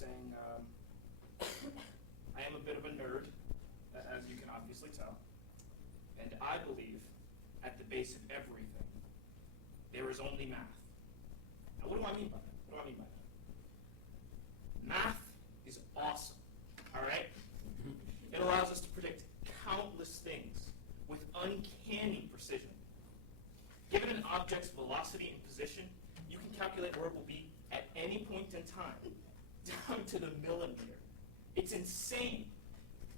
saying I am a bit of a nerd, as you can obviously tell, and I believe at the base of everything there is only math. Now, what do I mean by that? What do I mean by that? Math is awesome, all right? It allows us to predict countless things with uncanny precision. Given an object's velocity and position, you can calculate where it will be at any point in time, down to the millimeter. It's insane.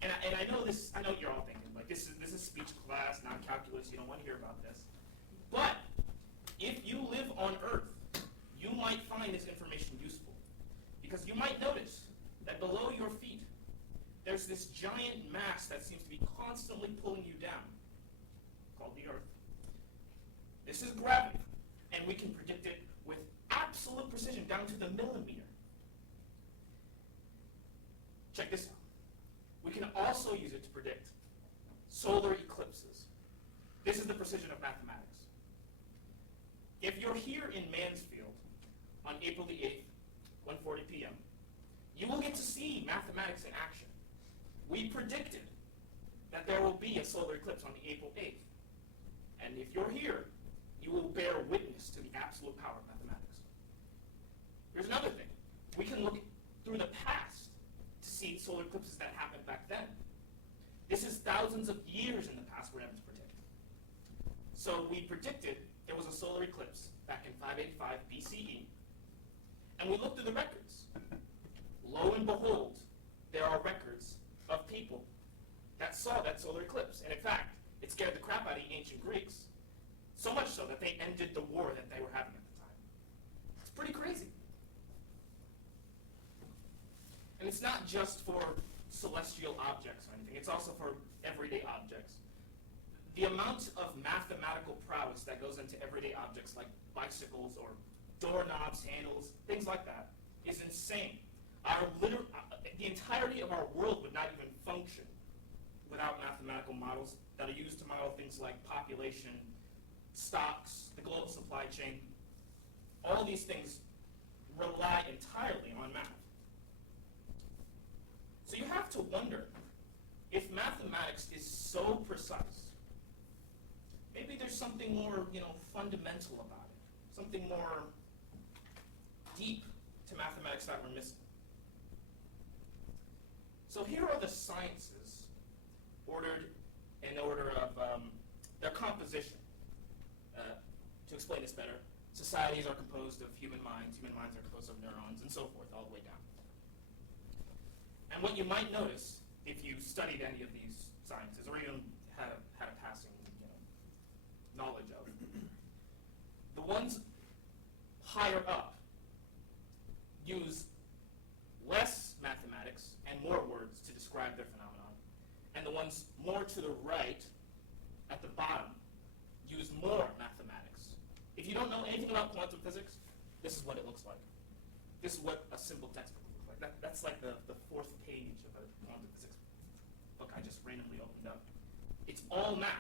And I know this. I know what you're all thinking, like this is speech class, not calculus. You don't want to hear about this. But if you live on Earth, you might find this information useful, because you might notice that below your feet there's this giant mass that seems to be constantly pulling you down, called the Earth. This is gravity, and we can predict it with absolute precision down to the millimeter. Check this out. We can also use it to predict solar eclipses. This is the precision of mathematics. If you're here in Mansfield on April the 8th, 1:40 p.m., you will get to see mathematics in action. We predicted that there will be a solar eclipse on the April 8th. And if you're here, you will bear witness to the absolute power of mathematics. Here's another thing. We can look through the past to see solar eclipses that happened back then. This is thousands of years in the past we're able to predict. So we predicted there was a solar eclipse back in 585 BCE, and we looked through the records. Lo and behold, there are records of people that saw that solar eclipse. And in fact, it scared the crap out of the ancient Greeks, so much so that they ended the war that they were having at the time. It's pretty crazy. And it's not just for celestial objects or anything, it's also for everyday objects. The amount of mathematical prowess that goes into everyday objects like bicycles or doorknobs, handles, things like that is insane. The entirety of our world would not even function without mathematical models that are used to model things like population, stocks, the global supply chain. All these things rely entirely on math. So you have to wonder, if mathematics is so precise, maybe there's something more, fundamental about it, something more deep to mathematics that we're missing. So here are the sciences ordered in order of their composition. To explain this better, societies are composed of human minds are composed of neurons, and so forth, all the way down. And what you might notice, if you studied any of these sciences, or even had a passing knowledge of, the ones higher up use less mathematics and more words to describe their phenomenon, and the ones more to the right, at the bottom, use more mathematics. If you don't know anything about quantum physics, this is what it looks like. This is what a simple textbook looks like. That's like the fourth page of a quantum physics book I just randomly opened up. It's all math.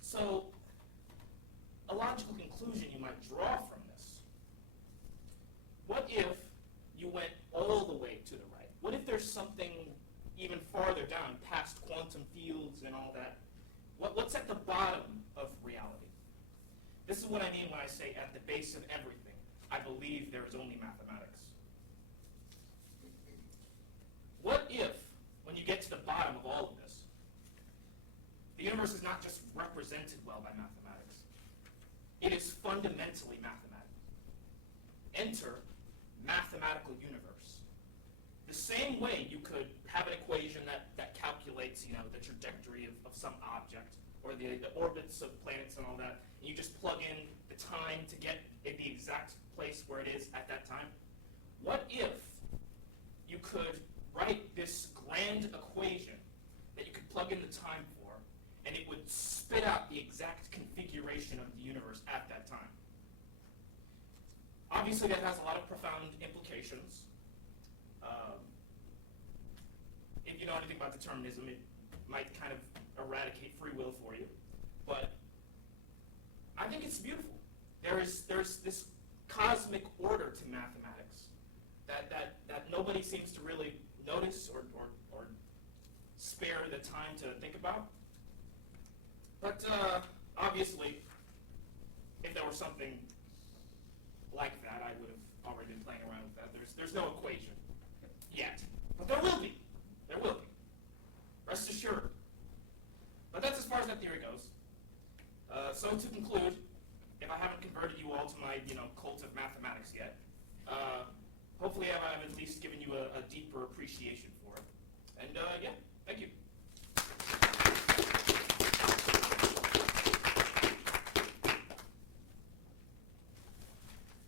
So, a logical conclusion you might draw from this: what if you went all the way to the right? What if there's something even farther down, past quantum fields and all that? What's at the bottom of reality? This is what I mean when I say at the base of everything, I believe there is only mathematics. What if, when you get to the bottom of all of this, the universe is not just represented well by mathematics, it is fundamentally mathematical. Enter mathematical universe. The same way you could have an equation that calculates, the trajectory of some object, or the orbits of planets and all that, and you just plug in the time to get in the exact place where it is at that time. What if you could write this grand equation that you could plug in the time for, and it would spit out the exact configuration of the universe at that time? Obviously, that has a lot of profound implications. If you know anything about determinism, it might kind of eradicate free will for you. But I think it's beautiful. There's this cosmic order to mathematics that nobody seems to really notice or spare the time to think about. But obviously, if there were something like that, I would have already been playing around with that. There's no equation yet, but there will be. There will be. Rest assured. But that's as far as that theory goes. So to conclude, if I haven't converted you all to my cult of mathematics yet, hopefully I've at least given you a deeper appreciation for it. And yeah, thank you.